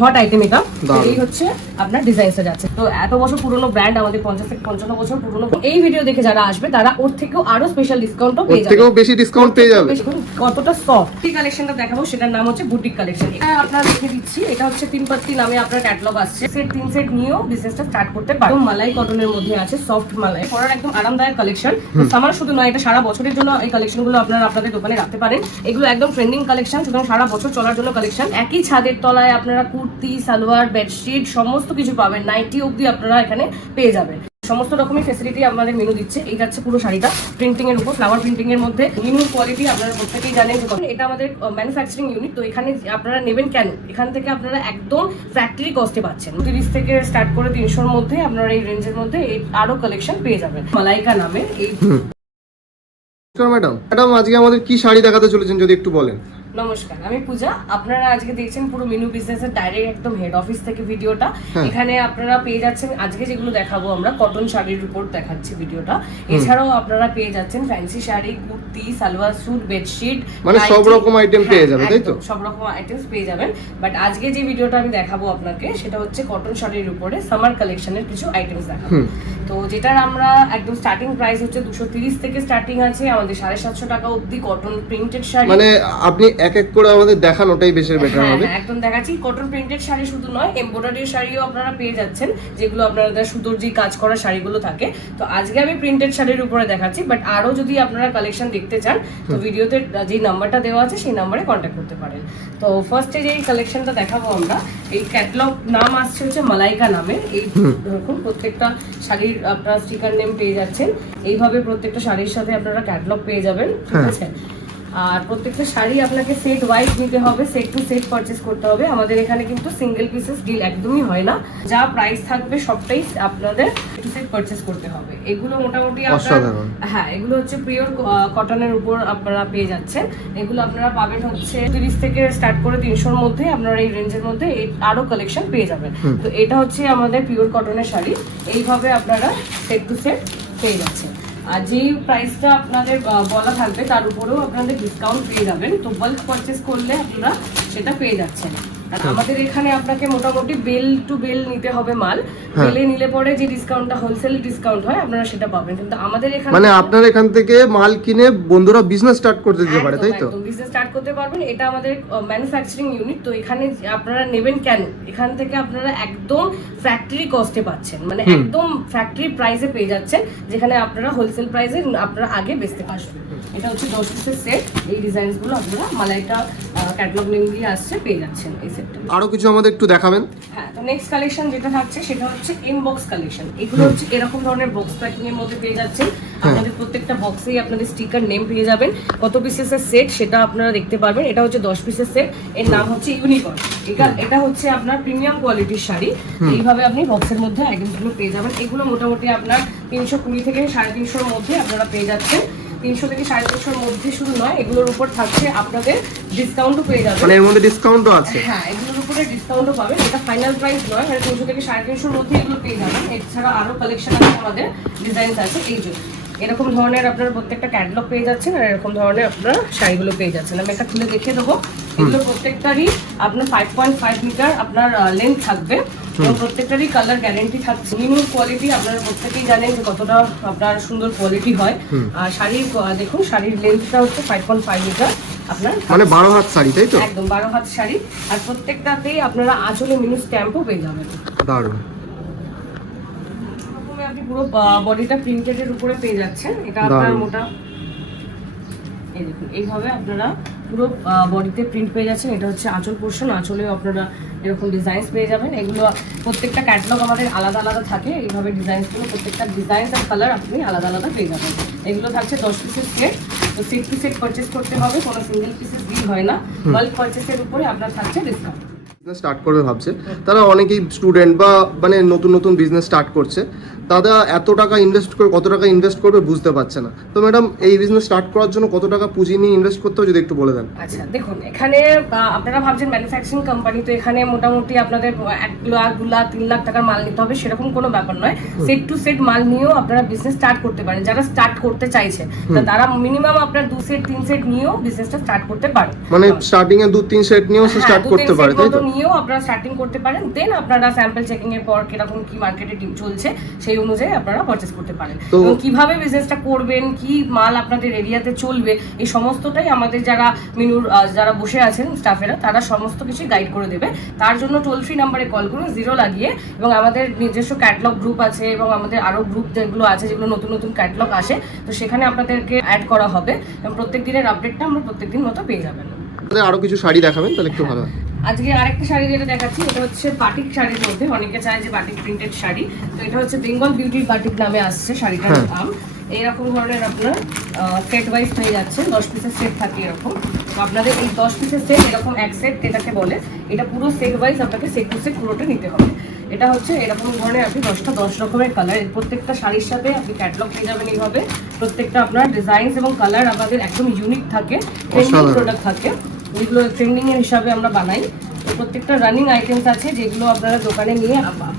Hot item এটা এই হচ্ছে আপনার ডিজাইনটা যাচ্ছে তো এত বছর পুরনো ব্র্যান্ড আমাদের পঞ্চাশ থেকে পঞ্চান্ন বছর পুরনো এই ভিডিও দেখে যারা আসবে তারা ওর থেকেও আরও স্পেশাল ডিসকাউন্টও ওর পেয়ে যাবে। থেকেও বেশি ডিসকাউন্ট পেয়ে যাবে। কতটা সফট এই কালেকশনটা দেখাবো? সেটার নাম হচ্ছে বুটিক কালেকশন এটা আপনারা দেখে দিচ্ছি। এটা হচ্ছে তিন পাত্তি নামে আপনার ক্যাটলগ আসছে। সেট তিন সেট নিয়েও বিজনেসটা স্টার্ট করতে পারো। মালাই কটনের মধ্যে আছে সফট মালাই। পরার একদম আরামদায়ক কালেকশন সামার শুধু নয় এটা সারা বছরের জন্য এই কালেকশনগুলো আপনারা আপনাদের দোকানে রাখতে পারেন। এগুলো একদম ট্রেন্ডিং কালেকশন সুতরাং সারা বছর চলার জন্য কালেকশন একই ছাদের তলায় আপনারা কুর্তি সালোয়ার বেডশিট সমস্ত কিছু পাবেন। নাইটি অবধি আপনারা এখানে পেয়ে যাবেন। সমস্ত রকমের ফেসিলিটি আমাদের মেনু দিচ্ছে। এই যাচ্ছে পুরো শাড়িটা। প্রিন্টিং এর উপর ফ্লাওয়ার প্রিন্টিং এর মধ্যে। মিনিমাম কোয়ালিটি আপনারা প্রত্যেকেই জানেন। এটা আমাদের ম্যানুফ্যাকচারিং ইউনিট তো এখানে আপনারা নেবেন কেন? এখান থেকে আপনারা একদম ফ্যাক্টরি কস্টে পাচ্ছেন। তিরিশ থেকে স্টার্ট করে তিনশোর মধ্যে আপনারা এই রেঞ্জের মধ্যে আরও কালেকশন পেয়ে যাবেন। মালাইকা নামে এই ম্যাডাম ম্যাডাম আজকে আমাদের কি শাড়ি দেখাতে চলেছেন যদি একটু বলেন? নমস্কার আমি পূজা। আপনারা আজকে দেখছেন পুরো মিনু বিজনেসের ডাইরেক্ট একদম হেড অফিস থেকে ভিডিওটা। হ্যাঁ। এখানে আপনারা পেয়ে যাচ্ছেন আজকে যেগুলো দেখাবো আমরা কটন শাড়ির উপর দেখাচ্ছি ভিডিওটা। এছাড়াও আপনারা পেয়ে যাচ্ছেন fancy sari kurti salwar suit bedsheet মানে সব রকম item পেয়ে যাবে, তাই তো? সব রকম আইটেমস পেয়ে যাবেন। বাট আজকে যে ভিডিওটা আমি দেখাবো আপনাকে সেটা হচ্ছে কটন শাড়ির উপরে সামার কালেকশনের কিছু আইটেমস দেখাবো। তো যেটার আমরা একদম স্টার্টিং প্রাইস হচ্ছে দুশো তিরিশ থেকে স্টার্টিং আছে আমাদের সাড়ে সাতশো টাকা অবধি কটন প্রিন্টেড শাড়ি। মানে আপনি এক এক করে আমাদের দেখান ওটাই বেশি বেটার হ্যাঁ, হবে। হ্যাঁ, একদম দেখাচ্ছি। কটন প্রিন্টেড শাড়ি শুধু নয় এমব্রয়ডারি শাড়িও আপনারা পেয়ে যাচ্ছেন যেগুলো আপনাদের সুতোর যে কাজ করা শাড়িগুলো থাকে। তো আজকে আমি প্রিন্টেড শাড়ির উপরে দেখাচ্ছি বাট আরও যদি আপনারা কালেকশন দেখতে চান তো ভিডিওতে যে নাম্বারটা দেওয়া আছে সেই নাম্বারে কন্ট্যাক্ট করতে পারেন। তো ফার্স্টে যে কালেকশনটা দেখাবো আমরা এই ক্যাটলগ নাম আসছে হচ্ছে মালাইকা নামের এই দেখুন প্রত্যেকটা শাড়ির আপনারা স্টিকার নেম পেয়ে যাচ্ছেন। এইভাবে প্রত্যেকটা শাড়ির সাথে আপনারা ক্যাটলগ পেয়ে যাবেন ঠিক হ্যাঁ। আছে? আর প্রত্যেকটা শাড়ি আপনাকে সেট ওয়াইজ নিতে হবে সেট টু সেট পারচেস করতে হবে। আমাদের এখানে কিন্তু সিঙ্গেল পিসেস ডিল একদমই হয় না। যা প্রাইস থাকবে সবটাই আপনাদের টু সেট পারচেস করতে হবে। এগুলো মোটামুটি আপনার হ্যাঁ এগুলো হচ্ছে পিওর কটনের উপর আপনারা পেয়ে যাচ্ছেন। এগুলো আপনারা পাবেন হচ্ছে তিরিশ থেকে স্টার্ট করে তিনশোর মধ্যে আপনারা এই রেঞ্জের মধ্যে এই আরও কালেকশন পেয়ে যাবেন। তো এটা হচ্ছে আমাদের পিওর কটনের শাড়ি। এইভাবে আপনারা সেট টু সেট পেয়ে যাচ্ছেন। আর যেই প্রাইসটা আপনাদের বলা থাকবে, তার উপরেও আপনাদের ডিসকাউন্ট পেয়ে যাবেন। তো বাল্ক পারচেস করলে আপনারা সেটা পেয়ে যাচ্ছেন। আমাদের এখানে আপনাকে মোটামুটি বেল টু বেল নিতে হবে মাল। বেলে নিলে পরে যে ডিসকাউন্টটা হোলসেল ডিসকাউন্ট হয় আপনারা সেটা পাবেন। কিন্তু আমাদের এখানে মানে আপনার এখান থেকে মাল কিনে বন্ধুরা বিজনেস স্টার্ট করতে দিতে পারে তাই তো? বিজনেস স্টার্ট করতে পারবেন। এটা আমাদের ম্যানুফ্যাকচারিং ইউনিট তো এখানে আপনারা নেবেন কেন? এখান থেকে আপনারা একদম ফ্যাক্টরি কস্টে পাচ্ছেন। মানে একদম ফ্যাক্টরি প্রাইসে পেয়ে যাচ্ছেন যেখানে আপনারা হোলসেল প্রাইসে আপনারা আগে বেচতে পারবেন। এটা হচ্ছে দশ পিসের সেট এই ডিজাইনসগুলো আপনারা মালাইকা ক্যাটালগ দিয়ে আসছে পেয়ে যাচ্ছেন এই সেটটা আরও কিছু আমাদের একটু দেখাবেন? হ্যাঁ তো নেক্সট কালেকশন যেটা থাকছে সেটা হচ্ছে ইনবক্স কালেকশন এগুলো হচ্ছে এরকম ধরনের বক্স প্যাকিং এর মধ্যে পেয়ে যাচ্ছেন আপনাদের প্রত্যেকটা বক্সেই আপনাদের স্টিকার নেম পেয়ে যাবেন। কত পিসেস এর সেট সেটা আপনারা দেখতে পারবেন। এটা হচ্ছে দশ পিসের সেট এর নাম হচ্ছে ইউনিকর্ন এটা এটা হচ্ছে আপনার প্রিমিয়াম কোয়ালিটির শাড়ি। এইভাবে আপনি বক্সের মধ্যে আইটেমসগুলো পেয়ে যাবেন। এগুলো মোটামুটি আপনার তিনশো কুড়ি থেকে সাড়ে তিনশোর মধ্যে আপনারা পেয়ে যাচ্ছেন। তিনশো থেকে সাড়ে তিনশোর মধ্যে শুধু নয় এগুলোর উপর থাকছে আপনাদের ডিসকাউন্টও পেয়ে যাবেন। মানে এর মধ্যে ডিসকাউন্টও আছে? হ্যাঁ এগুলোর উপরে ডিসকাউন্টও পাবেন। এটা ফাইনাল প্রাইস নয় মানে তিনশো থেকে সাড়ে তিনশোর মধ্যে এগুলো পেয়ে যাবেন। এছাড়া আরও কালেকশন আছে আমাদের ডিজাইনস আছে। এই জন্য এরকম ধরনের আপনার প্রত্যেকটা ক্যাটলগ পেয়ে যাচ্ছেন আর এরকম ধরনের আপনারা শাড়িগুলো পেয়ে যাচ্ছেন। আমি একটা খুলে দেখিয়ে দেবো। এগুলো প্রত্যেকটারই আপনার ফাইভ পয়েন্ট ফাইভ মিটার আপনার লেন্থ থাকবে। প্রত্যেকটারই কালার গ্যারেন্টি থাকছে মিনিমাম কোয়ালিটি আপনারা প্রত্যেকেই জানেন যে কতটা আপনার সুন্দর কোয়ালিটি হয়। আর শাড়ির দেখুন শাড়ির লেন্থটা হচ্ছে ফাইভ পয়েন্ট ফাইভ মিটার আপনার মানে বারো হাত শাড়ি তাই তো? একদম বারো হাত শাড়ি। আর প্রত্যেকটাতেই আপনারা আঁচলে মিনি স্ট্যাম্পও পেয়ে যাবেন। দারুণ। পুরো বডিটা প্রিন্টেড এর উপরে পেয়ে যাচ্ছেন। এটা আপনার মোটা এই দেখুন এইভাবে আপনারা পুরো বডিতে প্রিন্ট পেয়ে যাচ্ছেন। এটা হচ্ছে আঁচল পোর্শন আঁচলেও আপনারা এরকম ডিজাইনস পেয়ে যাবেন। এগুলো প্রত্যেকটা ক্যাটলগ আমাদের আলাদা আলাদা থাকে। এইভাবে ডিজাইনসগুলো প্রত্যেকটা ডিজাইন আর কালার আপনি আলাদা আলাদা পেয়ে যাবেন। এগুলো থাকছে দশ পিসের সেট তো সেট টু সেট পারচেস করতে হবে। কোনো সিঙ্গেল পিসের বিল হয় না। বাল্ক পারচেসের উপরে আপনার থাকছে ডিসকাউন্ট স্টার্ট করবে ভাবছে। তারা অনেকেই স্টুডেন্ট বা মানে নতুন নতুন বিজনেস স্টার্ট করছে। তারা এত টাকা ইনভেস্ট করে কত টাকা ইনভেস্ট করবে বুঝতে পারছে না। তো ম্যাডাম এই বিজনেস স্টার্ট করার জন্য কত টাকা পুঁজি নিয়ে ইনভেস্ট করতে হবে যদি একটু বলে দেন? আচ্ছা দেখুন এখানে আপনারা ভাবছেন ম্যানুফ্যাকচারিং কোম্পানি তো এখানে মোটামুটি আপনাদের এক লাখ দু লাখ তিন লাখ টাকার মাল নিতে হবে সেরকম কোনো ব্যাপার নয়। সেট টু সেট মাল নিয়েও আপনারা বিজনেস স্টার্ট করতে পারেন যারা স্টার্ট করতে চাইছে। তারা মিনিমাম আপনার দু সেট তিন সেট নিয়েও বিজনেসটা স্টার্ট করতে পারে মানে স্টার্টিং এ দু তিন সেট নিয়েও সে হ্যাঁ, স্টার্ট করতে পারে তাই তো? নিয়েও আপনারা স্টার্টিং করতে পারেন। দেন আপনারা স্যাম্পল চেকিং এর পর কীরকম কি মার্কেটে চলছে সেই অনুযায়ী আপনারা পারচেস করতে পারেন। তো- এবং কীভাবে বিজনেসটা করবেন কি মাল আপনাদের এরিয়াতে চলবে এই সমস্তটাই আমাদের যারা মিনুর যারা বসে আছেন স্টাফেরা তারা সমস্ত কিছু গাইড করে দেবে। তার জন্য টোল ফ্রি নাম্বারে কল করুন জিরো লাগিয়ে এবং আমাদের নিজস্ব ক্যাটলগ গ্রুপ আছে এবং আমাদের আরও গ্রুপ যেগুলো আছে যেগুলো নতুন নতুন ক্যাটলগ আসে তো সেখানে আপনাদেরকে অ্যাড করা হবে। এবং প্রত্যেক দিনের আপডেটটা আমরা প্রত্যেক দিন মতো পেয়ে যাবেন। আমাদের আরও কিছু শাড়ি দেখাবেন তাহলে একটু ভালো আজকে আরেকটা শাড়ি যেটা দেখাচ্ছি এটা হচ্ছে বাটিক শাড়ির মধ্যে। অনেকে চায় যে বাটিক প্রিন্টেড শাড়ি। তো এটা হচ্ছে বেঙ্গল বিউটির বাটিক নামে আসছে শাড়িটার হ্যাঁ। নাম এইরকম ধরনের আপনার সেট ওয়াইজ হয়ে যাচ্ছে। দশ পিসের সেট থাকে এরকম। তো আপনাদের এই দশ পিসের সেট এরকম এক সেট এটাকে বলে এটা পুরো সেট ওয়াইজ আপনাকে সেট টু সেট পুরোটা নিতে হবে। এটা হচ্ছে এরকম ধরনের আপনি দশটা দশ রকমের কালার প্রত্যেকটা শাড়ির সাথে আপনি ক্যাটলগ পেয়ে যাবেন এইভাবে। প্রত্যেকটা আপনার ডিজাইন এবং কালার আমাদের একদম ইউনিক থাকে। প্রোডাক্ট থাকে। যেগুলো ট্রেন্ডিং এর হিসাবে আমরা বানাই, প্রত্যেকটা রানিং আইটেমস আছে যেগুলো আপনারা দোকানে নিয়ে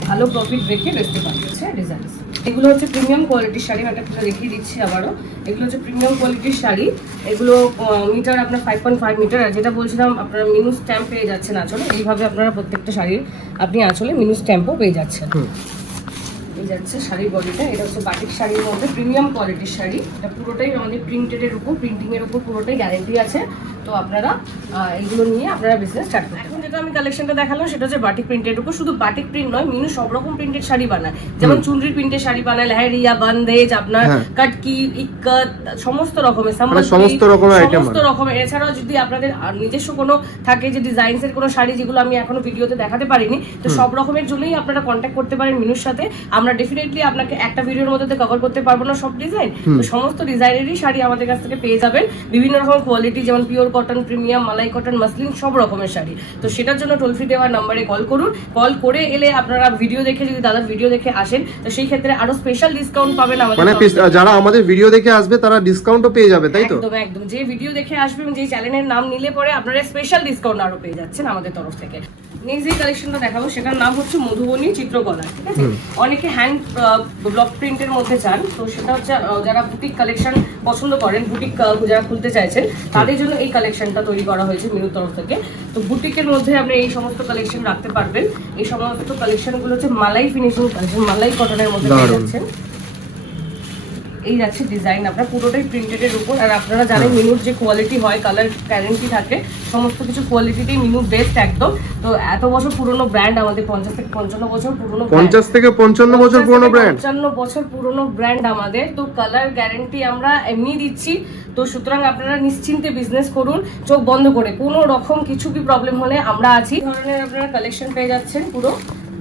ভালো প্রফিট রেখে বেচতে পারবেন ডিজাইন এগুলো হচ্ছে প্রিমিয়াম কোয়ালিটির শাড়ি, আমি একটা দেখিয়ে দিচ্ছি আবারও। এগুলো হচ্ছে প্রিমিয়াম কোয়ালিটির শাড়ি। এগুলো মিটার আপনার ফাইভ পয়েন্ট ফাইভ মিটার আর যেটা বলছিলাম, আপনারা মিনু স্ট্যাম্প পেয়ে যাচ্ছেন আঁচলে, এইভাবে আপনারা প্রত্যেকটা শাড়ির আপনি আঁচলে মিনু স্ট্যাম্পও পেয়ে যাচ্ছেন। এই যাচ্ছে শাড়ির বডিটা এটা হচ্ছে বাটিক শাড়ির মধ্যে প্রিমিয়াম কোয়ালিটির শাড়ি। এটা পুরোটাই আমাদের প্রিন্টেডের উপর প্রিন্টিং এর উপর পুরোটাই গ্যারেন্টি আছে। তো আপনারা আহ, এইগুলো নিয়ে আপনারা বিজনেস স্টার্ট করতে এখন যেটা আমি কালেকশনটা দেখালাম সেটা হচ্ছে বাটিক প্রিন্টের উপর। শুধু বাটিক প্রিন্ট নয় মিনু সব রকম প্রিন্টেড শাড়ি বানায়। যেমন চুনরির প্রিন্টের শাড়ি বানায় লেহেরিয়া বান্দেজ আপনার হ্যাঁ। কাটকি ইক্কত সমস্ত রকমের মানে সমস্ত রকমের সমস্ত রকমের। এছাড়াও যদি আপনাদের নিজস্ব কোনো থাকে যে ডিজাইনস এর কোনো শাড়ি যেগুলো আমি এখনও ভিডিওতে দেখাতে পারিনি তো সব রকমের জন্যই আপনারা কন্ট্যাক্ট করতে পারেন মিনুর সাথে। আমরা ডেফিনেটলি আপনাকে একটা ভিডিওর মধ্যে কভার করতে পারব না সব ডিজাইন তো সমস্ত ডিজাইনেরই শাড়ি আমাদের কাছ থেকে পেয়ে যাবেন। বিভিন্ন রকম কোয়ালিটি যেমন pure cotton premium malai cotton muslin সব রকমের শাড়ি। তো সেটার জন্য টোল ফ্রি দেওয়ার নাম্বারে কল করুন। কল করে এলে আপনারা ভিডিও দেখে যদি দাদার ভিডিও দেখে আসেন তো সেই ক্ষেত্রে আরও স্পেশাল ডিসকাউন্ট পাবেন আমাদের মানে। যারা আমাদের ভিডিও দেখে আসবে তারা ডিসকাউন্টও পেয়ে যাবে তাই তো? একদম একদম। যে ভিডিও দেখে আসবে এবং যে চ্যানেলের নাম নিলে পরে আপনারা স্পেশাল ডিসকাউন্ট আরও পেয়ে যাচ্ছেন আমাদের তরফ থেকে। নেক্সট যে কালেকশনটা দেখাবো। সেটার নাম হচ্ছে মধুবনী চিত্রকলা ঠিক আছে? অনেকে হ্যান্ড ব্লক প্রিন্টের মধ্যে চান তো সেটা হচ্ছে যারা বুটিক কালেকশন পছন্দ করেন বুটিক যারা খুলতে চাইছেন তাদের জন্য এই কালেকশনটা তৈরি করা হয়েছে মিনুর তরফ থেকে। তো বুটিকের মধ্যে আপনি এই সমস্ত কালেকশন রাখতে পারবেন। এই সমস্ত কালেকশনগুলো হচ্ছে মালাই ফিনিশিং কালেকশন মালাই কটনের মধ্যে পেয়ে যাচ্ছেন। এই যাচ্ছে ডিজাইন আপনার পুরোটাই প্রিন্টেড এর উপর। আর আপনারা জানেন মিনুর যে কোয়ালিটি হয় কালার গ্যারেন্টি থাকে সমস্ত কিছু কোয়ালিটিতেই মিনু বেস্ট একদম। তো এত বছর পুরনো ব্র্যান্ড আমাদের পঞ্চাশ থেকে পঞ্চান্ন বছর পুরনো পঞ্চাশ থেকে পঞ্চান্ন বছর পুরনো ব্র্যান্ড পঞ্চান্ন বছর পুরনো ব্র্যান্ড আমাদের। তো কালার গ্যারেন্টি আমরা এমনি দিচ্ছি। তো সুতরাং আপনারা নিশ্চিন্তে বিজনেস করুন চোখ বন্ধ করে। কোনো রকম কিছু কি প্রবলেম হলে আমরা আছি। এই ধরনের আপনারা কালেকশন পেয়ে যাচ্ছেন পুরো।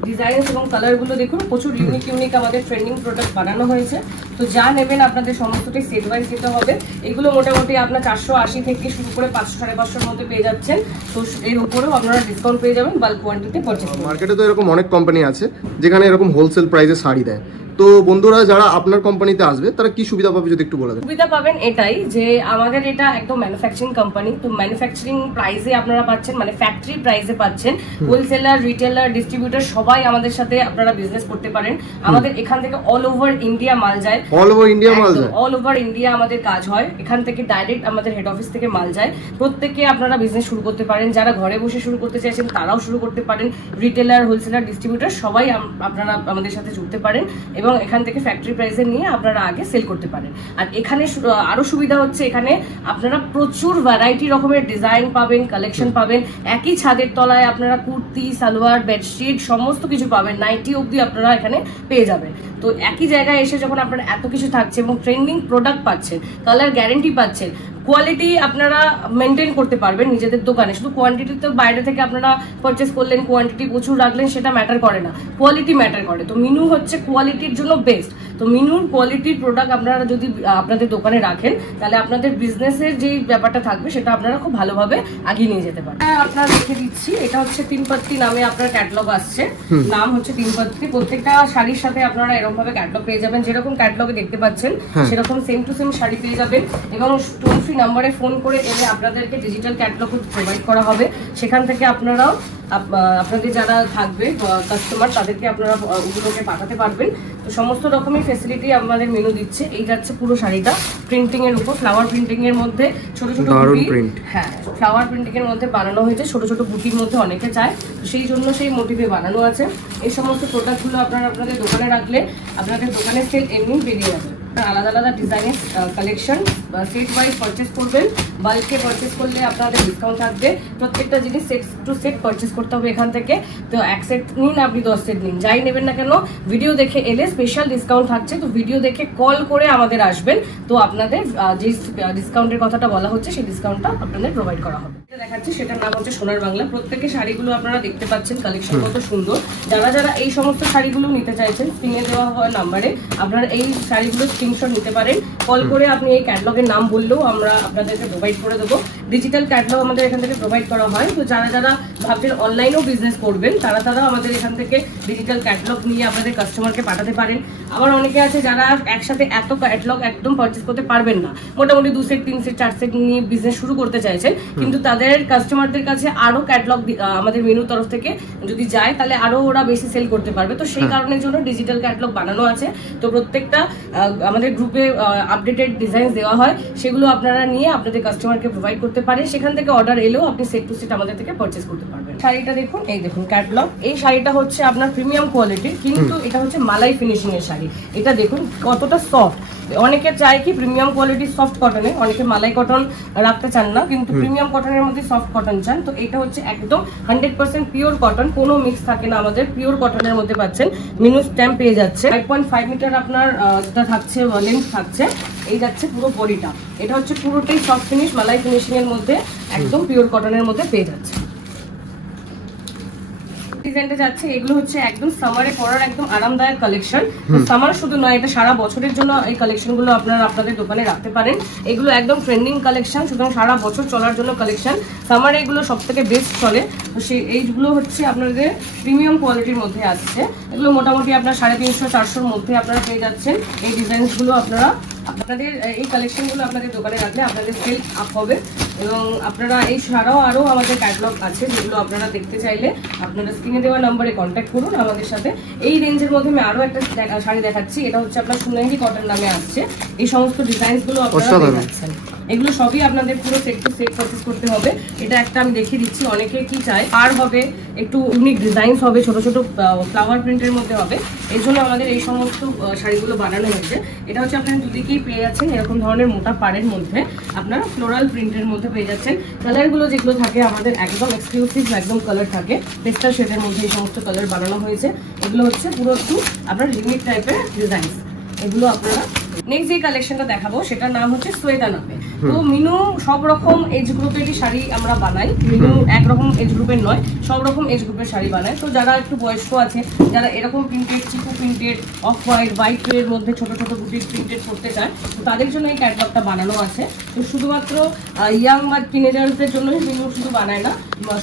ডিজাইন এবং কালারগুলো দেখুন, প্রচুর ইউনিক ইউনিক আমাদের ট্রেন্ডিং প্রোডাক্ট বানানো হয়েছে। তো যা নেবেন আপনাদের সমস্তটি সেট ওয়াইজ দিতে হবে। এগুলো মোটামুটি আপনার চারশো আশি থেকে শুরু করে পাঁচশো সাড়ে পাঁচশোর মধ্যে পেয়ে যাচ্ছেন। তো এর উপরেও আপনারা ডিসকাউন্ট পেয়ে যাবেন বাল্ক কোয়ান্টিতে পারচেস মার্কেটে তো এরকম অনেক কোম্পানি আছে, যেখানে এরকম হোলসেল প্রাইসে শাড়ি দেয়। তো বন্ধুরা যারা আপনার কোম্পানিতে আসবে তারা কি সুবিধা পাবে যদি একটু বলে দেন? সুবিধা পাবেন এটাই যে আমাদের এটা একদম ম্যানুফ্যাকচারিং কোম্পানি তো ম্যানুফ্যাকচারিং প্রাইসে আপনারা পাচ্ছেন মানে ফ্যাক্টরি প্রাইসে পাচ্ছেন। হোলসেলার রিটেলার ডিস্ট্রিবিউটর সবাই আমাদের সাথে আপনারা বিজনেস করতে পারেন। আমাদের এখান থেকে অল ওভার ইন্ডিয়া মাল যায়। অল ওভার ইন্ডিয়া মাল যায়? অল ওভার ইন্ডিয়া আমাদের কাজ হয়। এখান থেকে ডাইরেক্ট আমাদের হেড অফিস থেকে মাল যায়। প্রত্যেকে আপনারা বিজনেস শুরু করতে পারেন। যারা ঘরে বসে শুরু করতে চাইছেন তারাও শুরু করতে পারেন। রিটেলার হোলসেলার ডিস্ট্রিবিউটর সবাই আপনারা আমাদের সাথে জুড়তে পারেন। এবং এখান থেকে ফ্যাক্টরি প্রাইসে নিয়ে আপনারা আগে সেল করতে পারেন। আর এখানে সু- আরও সুবিধা হচ্ছে এখানে আপনারা প্রচুর ভ্যারাইটি রকমের ডিজাইন পাবেন কালেকশন পাবেন। একই ছাদের তলায় আপনারা কুর্তি সালোয়ার বেডশিট সমস্ত কিছু পাবেন। নাইটি অবধি আপনারা এখানে পেয়ে যাবেন। তো একই জায়গায় এসে যখন আপনারা এত কিছু থাকছে এবং ট্রেন্ডিং প্রোডাক্ট পাচ্ছেন কালার গ্যারেন্টি পাচ্ছেন কোয়ালিটি আপনারা মেনটেন করতে পারবেন নিজেদের দোকানে। শুধু কোয়ান্টিটি তো বাইরে থেকে আপনারা পারচেস করলেন কোয়ান্টিটি প্রচুর রাখলেন সেটা ম্যাটার করে না। কোয়ালিটি ম্যাটার করে। তো মিনু হচ্ছে কোয়ালিটির জন্য বেস্ট তো মিনুর কোয়ালিটির প্রোডাক্ট আপনারা যদি আপনাদের দোকানে রাখেন তাহলে আপনাদের বিজনেসের যে ব্যাপারটা থাকবে সেটা আপনারা খুব ভালোভাবে আগিয়ে নিয়ে যেতে পারেন হ্যাঁ আপনারা দেখে দিচ্ছি এটা হচ্ছে তিনপাত্তি নামে আপনার ক্যাটলগ আসছে। নাম হচ্ছে তিন তিনপাত্তি। প্রত্যেকটা শাড়ির সাথে আপনারা এরকম ভাবে ক্যাটলগ পেয়ে যাবেন। যেরকম ক্যাটলগে দেখতে পাচ্ছেন হ্যাঁ। সেরকম সেম টু সেম শাড়ি পেয়ে যাবেন। এবং টোন ফ্রি নাম্বারে ফোন করে এলে আপনাদেরকে ডিজিটাল ক্যাটলগ প্রোভাইড করা হবে। সেখান থেকে আপনারাও আপ- আপনাদের যারা থাকবে কাস্টমার তাদেরকে আপনারা ওগুলোকে পাঠাতে পারবেন। তো সমস্ত রকমের ফেসিলিটি আমাদের মেনু দিচ্ছে। এই যাচ্ছে পুরো শাড়িটা। প্রিন্টিং এর উপর ফ্লাওয়ার প্রিন্টিং এর মধ্যে ছোট ছোট বুটি হ্যাঁ ফ্লাওয়ার প্রিন্টিং এর মধ্যে বানানো হয়েছে। ছোট ছোট বুটির মধ্যে অনেকে চায়। তো সেই জন্য সেই মোটিভে বানানো আছে। এই সমস্ত প্রোডাক্টগুলো আপনারা আপনাদের দোকানে রাখলে আপনাদের দোকানের সেল এমনি বেরিয়ে যাবে। আপনারা আলাদা আলাদা ডিজাইনের কালেকশন সেট ওয়াইজ পারচেস করবেন। বাল্কে পারচেস করলে আপনাদের ডিসকাউন্ট থাকবে। প্রত্যেকটা জিনিস সেট টু সেট পারচেস করতে হবে এখান থেকে। তো এক সেট নিন আপনি দশ সেট নিন। যাই নেবেন না কেন ভিডিও দেখে এলে স্পেশাল ডিসকাউন্ট থাকছে। তো ভিডিও দেখে কল করে আমাদের আসবেন। তো আপনাদের যে ডিসকাউন্টের কথাটা বলা হচ্ছে সেই ডিসকাউন্টটা আপনাদের প্রোভাইড করা হবে। যেটা দেখাচ্ছি সেটার নাম হচ্ছে সোনার বাংলা। প্রত্যেকের শাড়িগুলো আপনারা দেখতে পাচ্ছেন কালেকশন কত সুন্দর। যারা যারা এই সমস্ত শাড়িগুলো নিতে চাইছেন স্ক্রিনে দেওয়া হওয়া নাম্বারে আপনারা এই শাড়িগুলো স্ক্রিনশট নিতে পারেন। কল করে আপনি এই ক্যাটলগের নাম বললেও আমরা আপনাদেরকে প্রোভাইড করে দেবো। ডিজিটাল ক্যাটলগ আমাদের এখান থেকে প্রোভাইড করা হয়। তো যারা যারা ভাবছেন অনলাইনেও বিজনেস করবেন তারা তারা আমাদের এখান থেকে ডিজিটাল ক্যাটলগ নিয়ে আপনাদের কাস্টমারকে পাঠাতে পারেন। আবার অনেকে আছে যারা একসাথে এত ক্যাটলগ একদম পারচেস করতে পারবেন না। মোটামুটি দু সেট তিন সেট চার সেট নিয়ে বিজনেস শুরু করতে চাইছেন। কিন্তু তাদের কাস্টমারদের কাছে আরও ক্যাটলগ আমাদের মেনু তরফ থেকে যদি যায় তাহলে আরও ওরা বেশি সেল করতে পারবে। তো সেই কারণের জন্য ডিজিটাল ক্যাটলগ বানানো আছে। তো প্রত্যেকটা আমাদের গ্রুপে আপডেটেড ডিজাইন দেওয়া হয়। সেগুলো আপনারা নিয়ে আপনাদের কাস্টমারকে প্রোভাইড করতে পারেন সেখান থেকে অর্ডার এলেও আপনি সেট টু সেট আমাদের থেকে পারচেস করতে পারবেন। শাড়িটা দেখুন এই দেখুন ক্যাটলগ এই শাড়িটা হচ্ছে আপনার প্রিমিয়াম কোয়ালিটির কিন্তু এটা হচ্ছে মালাই ফিনিশিং এর শাড়ি। এটা দেখুন কতটা সফট অনেকে চায় কি প্রিমিয়াম কোয়ালিটি সফট কটনে অনেকে মালাই কটন রাখতে চান না কিন্তু প্রিমিয়াম কটনের মধ্যে সফট কটন চান তো এটা হচ্ছে একদম হান্ড্রেড পার্সেন্ট পিওর কটন কোনো মিক্স থাকে না আমাদের পিওর কটনের মধ্যে পাচ্ছেন মিনু স্ট্যাম্প পেয়ে যাচ্ছে। ফাইভ পয়েন্ট ফাইভ মিটার আপনার যেটা থাকছে লেন্থ থাকছে এই যাচ্ছে পুরো বডিটা এটা হচ্ছে পুরোটাই সফট ফিনিশ মালাই ফিনিশিং এর মধ্যে একদম পিওর কটনের মধ্যে পেয়ে যাচ্ছে। ডিজাইনটা যাচ্ছে এগুলো হচ্ছে একদম সামারে পরার একদম আরামদায়ক কালেকশন সামার শুধু নয় এটা সারা বছরের জন্য এই কালেকশনগুলো আপনারা আপনাদের দোকানে রাখতে পারেন। এগুলো একদম ট্রেন্ডিং কালেকশন সুতরাং সারা বছর চলার জন্য কালেকশন সামারে এগুলো সব থেকে বেস্ট চলে। তো সেই এইগুলো হচ্ছে আপনাদের প্রিমিয়াম কোয়ালিটির মধ্যে আসছে। এগুলো মোটামুটি আপনার সাড়ে তিনশো চারশোর মধ্যে আপনারা পেয়ে যাচ্ছেন। এই ডিজাইনসগুলো আপনারা আপনাদের এই কালেকশনগুলো আপনাদের দোকানে রাখলে আপনাদের সেল আপ হবে। এবং আপনারা এই ছাড়াও আরও আমাদের ক্যাটলগ আছে যেগুলো আপনারা দেখতে চাইলে আপনারা স্ক্রিনে দেওয়া নাম্বারে কন্ট্যাক্ট করুন আমাদের সাথে। এই রেঞ্জের মধ্যে আমি আরও একটা শাড়ি দেখাচ্ছি এটা হচ্ছে আপনার সুনাঙ্গি কটন নামে আসছে। এই সমস্ত ডিজাইনসগুলো আপনারা। যাচ্ছেন। এগুলো সবই আপনাদের পুরো সেট টু সেট পারচেস করতে হবে। এটা একটা আমি দেখিয়ে দিচ্ছি অনেকে কি চায়? আর হবে একটু ইউনিক ডিজাইনস হবে ছোট ছোট ফ্লাওয়ার প্রিন্টের মধ্যে হবে। এই জন্য আমাদের এই সমস্ত শাড়িগুলো বানানো হয়েছে। এটা হচ্ছে আপনারা দুদিকেই পেয়ে যাচ্ছেন এরকম ধরনের মোটা পাড়ের মধ্যে। আপনারা ফ্লোরাল প্রিন্টের মধ্যে পেয়ে যাচ্ছেন। কালারগুলো যেগুলো থাকে, আমাদের একদম এক্সক্লুসিভ একদম কালার থাকে, পেস্টাল শেডের মধ্যে এই সমস্ত কালার বানানো হয়েছে। এগুলো হচ্ছে পুরো একটু আপনার লিমিট টাইপের ডিজাইন এগুলো আপনারা নেক্সট যে কালেকশনটা দেখাবো সেটার নাম হচ্ছে সোয়েদা নামে তো মিনু সব রকম এজ গ্রুপেরই শাড়ি আমরা বানাই। মিনু একরকম এজ গ্রুপের নয় সব রকম এজ গ্রুপের শাড়ি বানাই তো যারা একটু বয়স্ক আছে যারা এরকম প্রিন্টেড চিকু প্রিন্টেড অফ হোয়াইট হোয়াইট এর মধ্যে ছোট ছোট বুটিক প্রিন্টেড করতে চায় তো তাদের জন্য এই ক্যাটলগটা বানানো আছে। তো শুধুমাত্র ইয়াং বা টিনেজারদের জন্যই মিনু শুধু বানায় না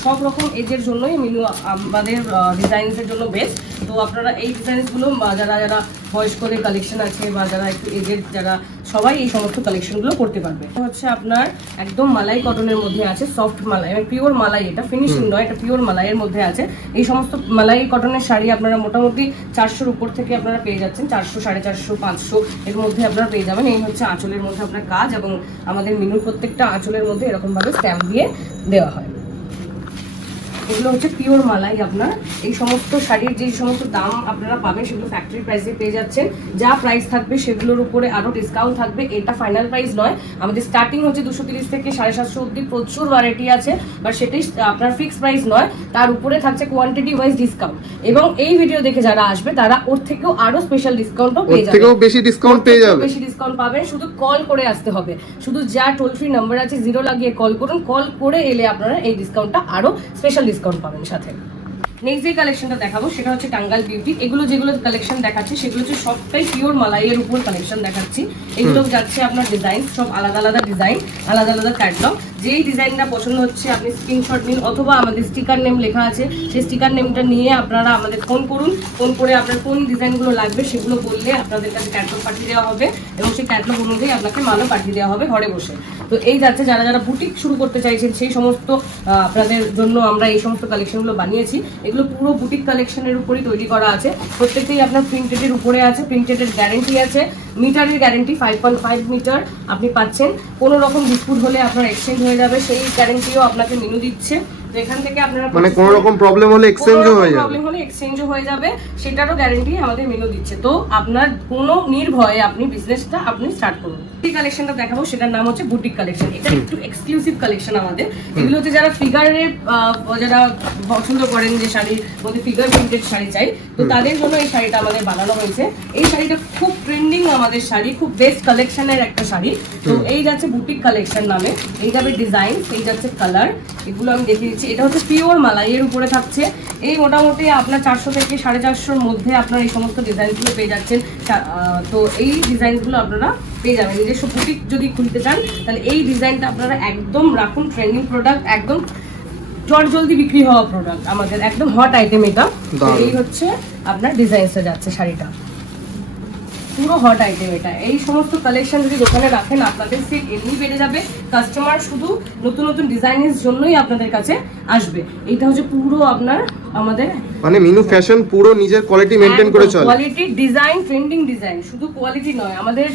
সব রকম এজের জন্যই মিনু আমাদের ডিজাইনসের জন্য বেস্ট তো আপনারা এই ডিজাইনসগুলো যারা যারা বয়স্কদের কালেকশন আছে বা যারা একটু এজের যারা সবাই এই সমস্ত কালেকশনগুলো করতে পারবে। এটা হচ্ছে আপনার একদম মালাই কটনের মধ্যে আছে সফট মালাই মানে পিওর মালাই এটা ফিনিশিং নয় এটা পিওর মালাইয়ের মধ্যে আছে। এই সমস্ত মালাই কটনের শাড়ি আপনারা মোটামুটি চারশোর উপর থেকে আপনারা পেয়ে যাচ্ছেন চারশো সাড়ে চারশো পাঁচশো এর মধ্যে আপনারা পেয়ে যাবেন। এই হচ্ছে আঁচলের মধ্যে আপনার কাজ এবং আমাদের মিনুর প্রত্যেকটা আঁচলের মধ্যে এরকমভাবে স্ট্যাম্প দিয়ে দেওয়া হয়। এগুলো হচ্ছে পিওর মালাই আপনার। এই সমস্ত শাড়ির যে সমস্ত দাম আপনারা পাবেন সেগুলো ফ্যাক্টরি প্রাইসে পেয়ে যাচ্ছেন। যা প্রাইস থাকবে সেগুলোর উপরে আরও ডিসকাউন্ট থাকবে। এটা ফাইনাল প্রাইস নয়। আমাদের স্টার্টিং হচ্ছে দুশো তিরিশ থেকে সাড়ে সাতশো অব্দি প্রচুর ভ্যারাইটি আছে বা সেটাই আপনার ফিক্স প্রাইস নয়। তার উপরে থাকছে কোয়ান্টিটি ওয়াইজ ডিসকাউন্ট এবং এই ভিডিও দেখে যারা আসবে তারা ওর থেকেও আরও স্পেশাল ডিসকাউন্টও পেয়ে যাবে। থেকেও বেশি ডিসকাউন্ট পেয়ে যাবে। বেশি ডিসকাউন্ট পাবেন শুধু কল করে আসতে হবে। শুধু যা টোল ফ্রি নাম্বার আছে জিরো লাগিয়ে কল করুন। কল করে এলে আপনারা এই ডিসকাউন্টটা আরও স্পেশাল ডিসকাউন্ট পাবেন সাথে। নেক্সট যে কালেকশনটা দেখাবো সেটা হচ্ছে টাঙ্গাল বিউটি এগুলো যেগুলো কালেকশন দেখাচ্ছি সেগুলো হচ্ছে সবটাই পিওর মালাইয়ের উপর কালেকশন দেখাচ্ছি। এগুলো যাচ্ছে আপনার ডিজাইন সব আলাদা আলাদা ডিজাইন আলাদা আলাদা ক্যাটলগ যেই ডিজাইনটা পছন্দ হচ্ছে আপনি স্ক্রিনশট নিন অথবা আমাদের স্টিকার নেম লেখা আছে সেই স্টিকার নেমটা নিয়ে আপনারা আমাদের ফোন করুন। ফোন করে আপনার কোন ডিজাইনগুলো লাগবে সেগুলো বললে আপনাদের কাছে ক্যাটলগ পাঠিয়ে দেওয়া হবে এবং সেই ক্যাটলগ অনুযায়ী আপনাকে মালও পাঠিয়ে দেওয়া হবে ঘরে বসে। তো এই যাচ্ছে যারা যারা বুটিক শুরু করতে চাইছেন, সেই সমস্ত আপনাদের জন্য আমরা এই সমস্ত কালেকশনগুলো বানিয়েছি। এগুলো পুরো বুটিক কালেকশনের উপরই তৈরি করা আছে। প্রত্যেকটাই আপনার প্রিন্টেডের উপরে আছে প্রিন্টেডের গ্যারেন্টি আছে। মিটারের guarantee five point five metre আপনি পাচ্ছেন। কোনো রকম ডিসপুট হলে আপনার এক্সচেঞ্জ হয়ে যাবে। সেই গ্যারেন্টিও আপনাকে মেনু দিচ্ছে। তো এখান থেকে আপনারা মানে কোনো রকম প্রবলেম হলে এক্সচেঞ্জও হয়ে যাবে। প্রবলেম হলে এক্সচেঞ্জও হয়ে যাবে। সেটারও গ্যারেন্টি আমাদের মেনু দিচ্ছে। তো আপনার কোনো নির্ভয়ে আপনি বিজনেসটা আপনি স্টার্ট করুন। এই কালেকশনটা দেখাবো সেটার নাম হচ্ছে বুটিক কালেকশন এটা একটু এক্সক্লুসিভ কালেকশন আমাদের। এগুলো হচ্ছে যারা ফিগারের যারা পছন্দ করেন যে শাড়ির মধ্যে ফিগার প্রিন্টেড শাড়ি চাই তো তাদের জন্য এই শাড়িটা আমাদের বানানো হয়েছে। এই শাড়িটা খুব ট্রেন্ডিং আমাদের শাড়ি খুব বেস্ট কালেকশনের একটা শাড়ি। তো এই যাচ্ছে বুটিক কালেকশন নামে। এই যাবে ডিজাইন এই যাচ্ছে কালার এগুলো আমি দেখিয়ে দিচ্ছি। এটা হচ্ছে পিওর মালাইয়ের উপরে থাকছে। এই মোটামুটি আপনার চারশো থেকে সাড়ে চারশোর মধ্যে আপনার এই সমস্ত ডিজাইনগুলো পেয়ে যাচ্ছেন। তো এই ডিজাইনগুলো আপনারা পেয়ে যাবেন। নিজস্ব বুটিক যদি খুলতে চান তাহলে এই ডিজাইনটা আপনারা একদম রাখুন ট্রেন্ডিং প্রোডাক্ট একদম চট জলদি বিক্রি হওয়া প্রোডাক্ট আমাদের একদম হট আইটেম এটা। এই হচ্ছে আপনার ডিজাইনসটা যাচ্ছে শাড়িটা। পুরো হট আইটেম এটা। এই সমস্ত কালেকশন যদি দোকানে রাখেন আপনাদের সেট এমনি বেড়ে যাবে। কাস্টমার শুধু নতুন নতুন ডিজাইনের জন্যই আপনাদের কাছে আসবে। এটা হচ্ছে পুরো আপনার আমাদের মানে মিনু ফ্যাশন পুরো নিজের কোয়ালিটি মেনটেন করে চলে। কোয়ালিটি ডিজাইন ট্রেন্ডিং ডিজাইন শুধু কোয়ালিটি নয় আমাদের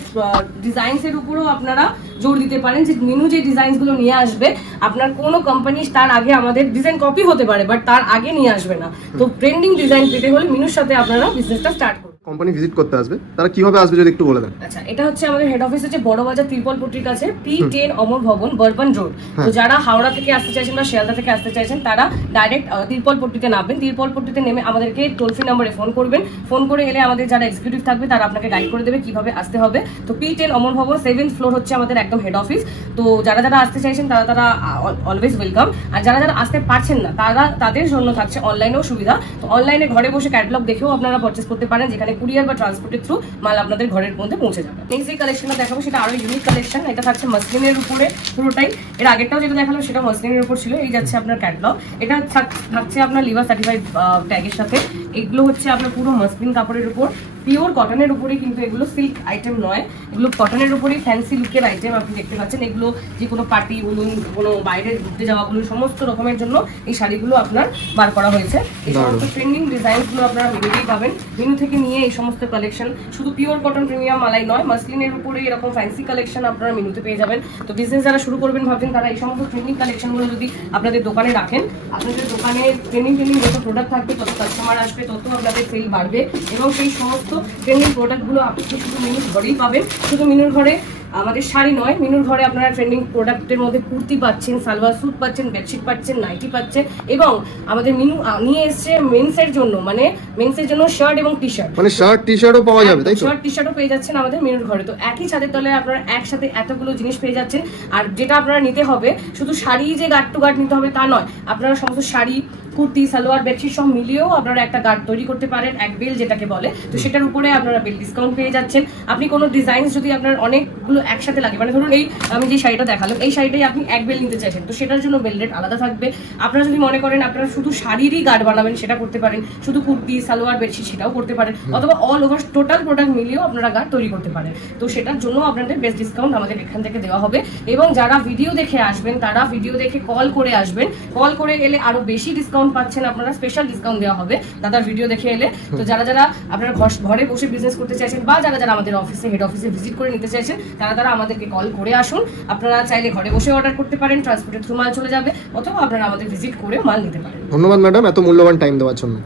ডিজাইনস এর উপরও আপনারা জোর দিতে পারেন যে মিনু যে ডিজাইনসগুলো নিয়ে আসবে আপনার কোনো কোম্পানি তার আগে আমাদের ডিজাইন কপি হতে পারে বাট তার আগে নিয়ে আসবে না। তো ট্রেন্ডিং ডিজাইন পেতে হলে মিনুর সাথে আপনারা বিজনেসটা স্টার্ট করুন। কোম্পানি ভিজিট করতে আসবে। তারা কীভাবে আসবে যদি একটু বলে দেন। আচ্ছা এটা হচ্ছে আমাদের হেড অফিস হচ্ছে বড় বাজার ত্রিপলপট্টির কাছে পি টেন অমর ভবন বর্বান রোড তো যারা হাওড়া থেকে আসতে চাইছেন বা শিয়ালদা থেকে আসতে চাইছেন তারা ডাইরেক্ট তিরপলপট্টিতে নামবেন। তিরপলপট্টিতে নেমে আমাদেরকে টোল ফ্রি নম্বরে ফোন করবেন। ফোন করে এলে আমাদের যারা এক্সিকিউটিভ থাকবে তারা আপনাকে গাইড করে দেবে কীভাবে আসতে হবে। তো পি টেন অমর ভবন সেভেন্থ ফ্লোর হচ্ছে আমাদের একদম হেড অফিস তো যারা যারা আসতে চাইছেন তারা তারা অলওয়েজ ওয়েলকাম আর যারা যারা আসতে পারছেন না তারা তাদের জন্য থাকছে অনলাইনেও সুবিধা। তো অনলাইনে ঘরে বসে ক্যাটালগ দেখেও আপনারা পারচেস করতে পারেন যেখানে কুরিয়ার বা ট্রান্সপোর্টের থ্রু মাল আপনাদের ঘরের মধ্যে পৌঁছে যাবে। নেক্সট যে কালেকশনটা দেখাবো, সেটা আরও ইউনিক কালেকশন এটা থাকছে মাসলিনের উপরে পুরোটাই। এর আগেরটাও যেটা দেখাল সেটা মসলিনের উপর ছিল। এই যাচ্ছে আপনার ক্যাটলগ এটা থাক- থাকছে আপনার লিভার সার্টিফাইড ট্যাগের সাথে। এগুলো হচ্ছে আপনার পুরো মসলিন কাপড়ের উপর। পিওর কটনের উপরে কিন্তু এগুলো সিল্ক আইটেম নয়। এগুলো কটনের উপরেই ফ্যান্সি লুকের আইটেম আপনি দেখতে পাচ্ছেন। এগুলো যে কোনো পার্টি বলুন কোনো বাইরে ঘুরতে যাওয়া বলুন সমস্ত রকমের জন্য এই শাড়িগুলো আপনার বার করা হয়েছে। এই সমস্ত ট্রেন্ডিং ডিজাইনগুলো আপনারা মেনুতেই পাবেন। মেনু থেকে নিয়ে এই সমস্ত কালেকশন শুধু পিওর কটন প্রিমিয়াম মালাই নয় মাসলিনের উপরে এরকম ফ্যান্সি কালেকশন আপনারা মেনুতে পেয়ে যাবেন। তো বিজনেস যারা শুরু করবেন ভাবছেন তারা এই সমস্ত ট্রেন্ডিং কালেকশনগুলো যদি আপনাদের দোকানে রাখেন আপনাদের দোকানে ট্রেন্ডিং ট্রেন্ডিং যত প্রোডাক্ট থাকবে তত কাস্টমার আসবে তত আপনাদের সেল বাড়বে এবং সেই সমস্ত ট্রেন্ডিং প্রোডাক্টগুলো আপনি শুধু মিনুর ঘরেই পাবেন। শুধু মিনুর ঘরে আমাদের শাড়ি নয় মিনুর ঘরে আপনারা ট্রেন্ডিং প্রোডাক্টের মধ্যে কুর্তি পাচ্ছেন সালোয়ার স্যুট পাচ্ছেন বেডশিট পাচ্ছেন নাইটি পাচ্ছেন এবং আমাদের মিনু নিয়ে এসছে মেন্সের জন্য মানে মেন্সের জন্য শার্ট এবং টি শার্ট মানে শার্ট টি শার্টও পাওয়া যাবে তাই তো? শার্ট টি শার্টও পেয়ে যাচ্ছেন আমাদের মিনুর ঘরে। তো একই ছাদের তলে আপনারা একসাথে এতগুলো জিনিস পেয়ে যাচ্ছেন। আর যেটা আপনারা নিতে হবে শুধু শাড়ি যে গার্ড টু গার্ড নিতে হবে তা নয় আপনারা সমস্ত শাড়ি কুর্তি সালোয়ার বেডশিট সব মিলিয়েও আপনারা একটা গার্ড তৈরি করতে পারেন এক বেল যেটাকে বলে। তো সেটার উপরে আপনারা বেল ডিসকাউন্ট পেয়ে যাচ্ছেন। আপনি কোনো ডিজাইন যদি আপনার অনেকগুলো একসাথে লাগে মানে ধরুন এই আমি যে শাড়িটা দেখালাম এই শাড়িটাই আপনি এক বেল নিতে চাইছেন তো সেটার জন্য বেল রেট আলাদা থাকবে। আপনারা যদি মনে করেন আপনারা শুধু শাড়িরই গার্ড বানাবেন সেটা করতে পারেন। শুধু কুর্তি সালোয়ার বেডশিট সেটাও করতে পারেন। অথবা অল ওভার টোটাল প্রোডাক্ট মিলিয়েও আপনারা গার্ড তৈরি করতে পারেন। তো সেটার জন্য আপনাদের বেস্ট ডিসকাউন্ট আমাদের এখান থেকে দেওয়া হবে। এবং যারা ভিডিও দেখে আসবেন তারা ভিডিও দেখে কল করে আসবেন। কল করে এলে আরও বেশি ডিসকাউন্ট পাচ্ছেন আপনারা স্পেশাল ডিসকাউন্ট দেওয়া হবে। দাদার ভিডিও দেখে এলে। তো যারা যারা আপনারা ঘর- ঘরে বসে বিজনেস করতে চাইছেন বা যারা যারা আমাদের অফিসে হেড অফিসে ভিজিট করে নিতে চাইছেন তারা তারা আমাদেরকে কল করে আসুন। আপনারা চাইলে ঘরে বসে অর্ডার করতে পারেন ট্রান্সপোর্টের থ্রু মাল চলে যাবে অথবা আপনারা আমাদের ভিজিট করে মাল নিতে পারেন। ধন্যবাদ ম্যাডাম এত মূল্যবান টাইম দেওয়ার জন্য।